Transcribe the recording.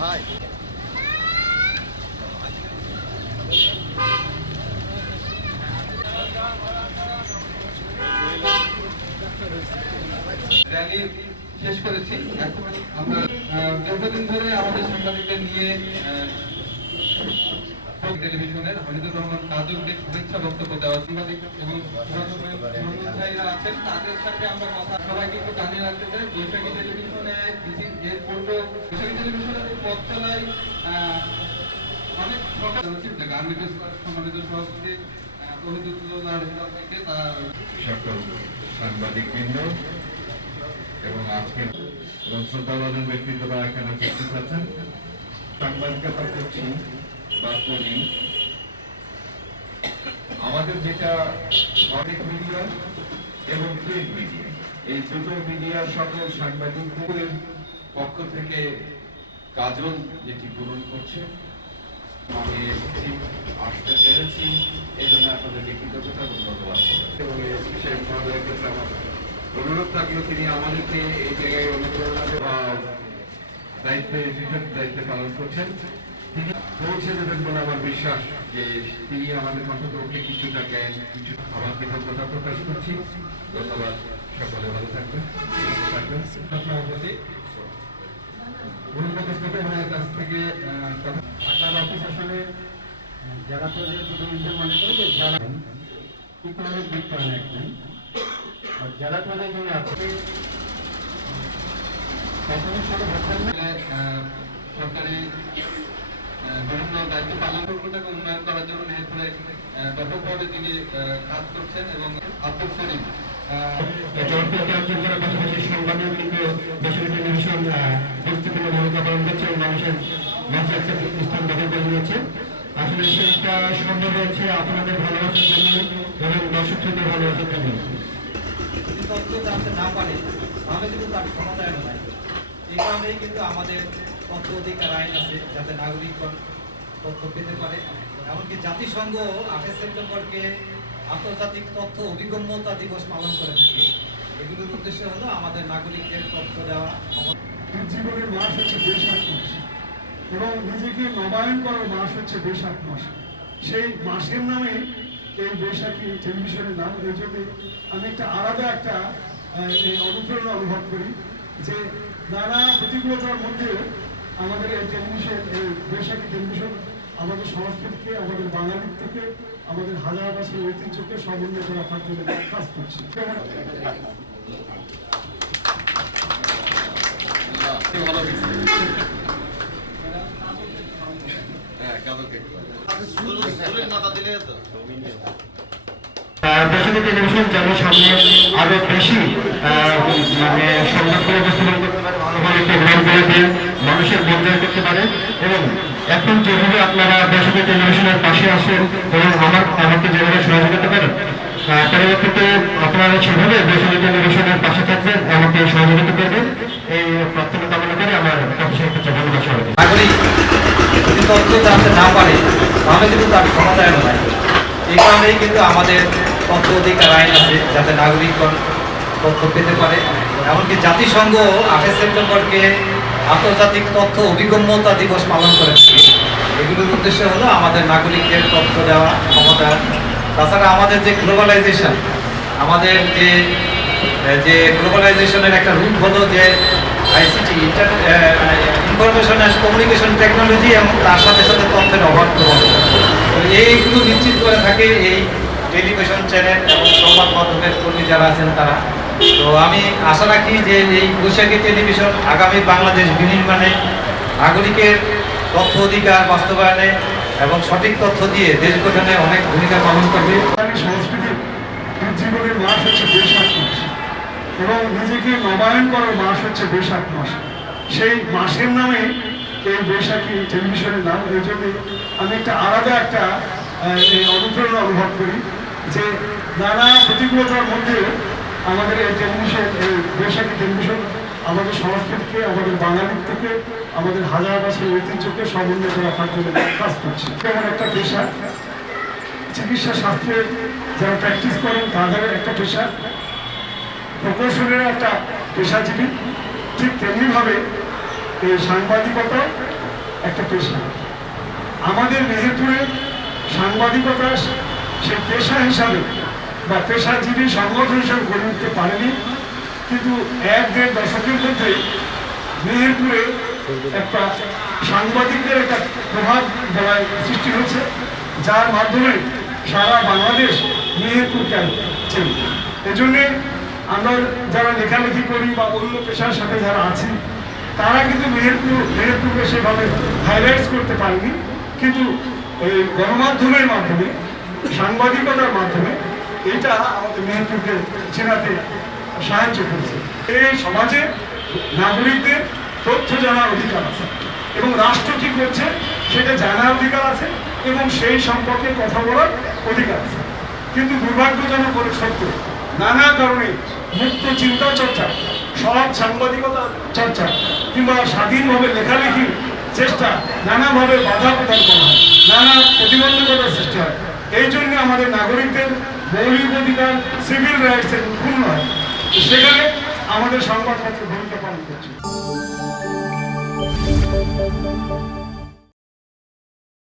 ভাই র্যালি শেষ করেছি। এখন আমরা দীর্ঘদিন ধরে আমাদের সাংবাদিকদের নিয়ে টেলিভিশনের হামিদুর রহমান কাজলকে শুভেচ্ছা বক্তব্য দেওয়া সাংবাদিক এবং ভাইরা আছেন, তাদের সাথে আমরা কথা সবাইকে একটু জানিয়ে রাখতে চাই। বৈশাখী টেলিভিশনে এর পূর্বে বৈশাখী টেলিভিশনের পথ চলায় অনেক গার্মেন্টস সম্মানিত সভাপতি সকল সাংবাদিকবৃন্দ এবং আজকে এবং শ্রদ্ধাভাজন ব্যক্তিত্বরা এখানে উপস্থিত আছেন। সাংবাদিকতা করছি বা করি, আমাদের যেটা অনেক মিডিয়া এবং প্রিন্ট মিডিয়া, এই দুটো মিডিয়ার সকল সাংবাদিকদের পক্ষ থেকে কাজল যেটি পূরণ করছে, আমি এসেছি, আসতে পেরেছি, এই জন্য আপনাদেরকে কৃতজ্ঞতা এবং ধন্যবাদ। এবং বিশেষ মহোদয়ের কাছে আমার অনুরোধ থাকলো তিনি আমাদেরকে এই জায়গায় অনুপ্রেরণা দায়িত্বে পালন করছেন, তিনি পৌঁছে দেবেন বলে আমার বিশ্বাস যে তিনি আমাদের কণ্ঠকে কিছুটা জ্ঞান, কিছু আমার কৃতজ্ঞতা প্রকাশ করছি। ধন্যবাদ, সকলে ভালো থাকবেন, সভাপতি কাছ থেকে ঢাকার অফিস আসলে যারা মনে করে যে যারা ইকোনমিক বিজ্ঞান একজন যারা প্রয়োজনে আছে সরকারি বিভিন্ন দায়িত্ব পালন করতে উন্নয়ন করার জন্য মেহেরপুরে ব্যাপকভাবে তিনি কাজ করছেন এবং আব্দুল শরীফ গুরুত্বপূর্ণ ভূমিকা পালন করছে এবং মানুষের মাঝে একটা স্থান দখল করে নিয়েছে। আসলে সেটা সম্ভব হয়েছে আপনাদের ভালোবাসার জন্য এবং দর্শকদের ভালোবাসার জন্য। যদি তথ্য জানতে না পারে তাহলে কিন্তু তার ক্ষমতায়ন নাই। এই কারণেই কিন্তু আমাদের তথ্য অধিকার আইন আছে, যাতে নাগরিকগণ তথ্য পেতে পারে। এমনকি জাতিসংঘ 28 সেপ্টেম্বরকে আন্তর্জাতিক তথ্য অভিগম্যতা দিবস পালন করে থাকে। এগুলোর উদ্দেশ্য হলো আমাদের নাগরিকদের তথ্য দেওয়া। জীবনের মাস হচ্ছে বৈশাখ মাস এবং নিজেকে নবায়ন করার মাস হচ্ছে বৈশাখ মাস। সেই মাসের নামে এই বৈশাখী টেলিভিশনের নাম। এই জন্য আমি আলাদা একটা অনুপ্রেরণা অনুভব করি যে নানা প্রতিকূলতার মধ্যে আমাদের এই টেলিভিশন, এই বৈশাখী টেলিভিশন আমাদের সংস্কৃতিকে, আমাদের বাঙালির থেকে আমাদের হাজার বছরের ঐতিহ্যকে সমন্বয় করে রাখার জন্য কাজ করছে। টেলিভিশন যেন সামনে আরো বেশি সংবাদ করে উপস্থাপন করতে পারে, ভালোভাবে প্রোগ্রাম করে দিয়ে মানুষের মন জয় করতে পারে। এবং এখন যেভাবে আপনারা বেসরকারি টেলিভিশনের পাশে আসেন এবং আমাকে যেভাবে সহযোগিতা করেন, পরবর্তীতে আপনারা সেভাবে বেসরকারি টেলিভিশনের পাশে থাকবেন, আমাকে সহযোগিতা করবেন, এই প্রার্থনা কামনা করে আমার অফিসের কাছে ধন্যবাদ সবাইকে। নাগরিক যদি তথ্য জানতে না পারে তাহলে কিন্তু তার ক্ষমতায়ন নাই। এই কারণেই কিন্তু আমাদের তথ্য অধিকার আইন আছে, যাতে নাগরিকগণ তথ্য পেতে পারে। এমনকি জাতিসংঘ 28 সেপ্টেম্বরকে আন্তর্জাতিক তথ্য অভিগম্যতা দিবস পালন করে থাকে। এগুলোর উদ্দেশ্য হলো আমাদের নাগরিকদের তথ্য দেওয়া, ক্ষমতা। তাছাড়া আমাদের যে গ্লোবালাইজেশন, আমাদের যে গ্লোবালাইজেশনের একটা রূপ হলো যে ICT, information and communication technology, এবং তার সাথে সাথে তথ্যের অভাব এইগুলো নিশ্চিত করে থাকে এই টেলিভিশন চ্যানেল এবং সংবাদ মাধ্যমের কর্মী যারা আছেন তারা। তো আমি আশা রাখি যে এই বৈশাখী টেলিভিশন আগামী বাংলাদেশ বিনির্মাণে, নাগরিকের তথ্য অধিকার বাস্তবায়নে এবং সঠিক তথ্য দিয়ে দেশ গঠনে অনেক ভূমিকা পালন করবে। সংস্কৃতির জীবনের মাস হচ্ছে বৈশাখ মাস এবং নিজেকে নবায়ন করার মাস হচ্ছে বৈশাখ মাস। সেই মাসের নামে এই বৈশাখী টেলিভিশনের নাম। এই জন্য আমি আলাদা একটা অনুপ্রেরণা অনুভব করি যে নানা প্রতিকূলতার মধ্যে আমাদের এই টেলিভিশন, এই বৈশাখী টেলিভিশন আমাদের সংস্কৃতিকে, আমাদের বাঙালির থেকে আমাদের হাজার বছরের ঐতিহ্যকে সমুন্নত রাখার জন্য কাজ করছে। যেমন একটা পেশা, চিকিৎসা শাস্ত্রের যারা প্র্যাকটিস করেন তাদের একটা পেশা, প্রকৌশলের একটা পেশাজীবী, ঠিক তেমনিভাবে এই সাংবাদিকতা একটা পেশা। আমাদের মেহেরপুরে সাংবাদিকতা সে পেশা হিসাবে বা পেশাজীবী সংগঠন হিসাবে গড়ে উঠতে পারেনি, কিন্তু 1-1.5 দশকের মধ্যে মেহেরপুরে একটা সাংবাদিকদের একটা প্রভাব বলায় সৃষ্টি হচ্ছে, যার মাধ্যমে সারা বাংলাদেশ মেহেরপুরকে চেনে। এজন্যে আমরা যারা লেখালেখি করি বা অন্য পেশার সাথে যারা আছি তারা কিন্তু মেহেরপুরকে সেভাবে হাইলাইট করতে পারেনি, কিন্তু এই গণমাধ্যমের মাধ্যমে, সাংবাদিকতার মাধ্যমে এটা আমাদের মেহেরপুরকে চেনাতে সাহায্য করেছে। এই সমাজে নাগরিকদের তথ্য জানার অধিকার আছে এবং রাষ্ট্র কি করছে সেটা জানার অধিকার আছে এবং সেই সম্পর্কে কথা বলার অধিকার আছে। কিন্তু দুর্ভাগ্যজনক করে সত্য, নানা কারণে মুক্ত চিন্তা চর্চা, সব সাংবাদিকতা চর্চা কিংবা স্বাধীনভাবে লেখালেখির চেষ্টা নানাভাবে বাধা প্রদান করা হয়, নানা প্রতিবন্ধকতার সৃষ্টি হয়। এই জন্য আমাদের নাগরিকদের মৌলিক অধিকার, সিভিল রাইটসের ক্ষুণ্ণ হয়। সেখানে আমাদের সংবাদপত্র ভূমিকা পালন করছে।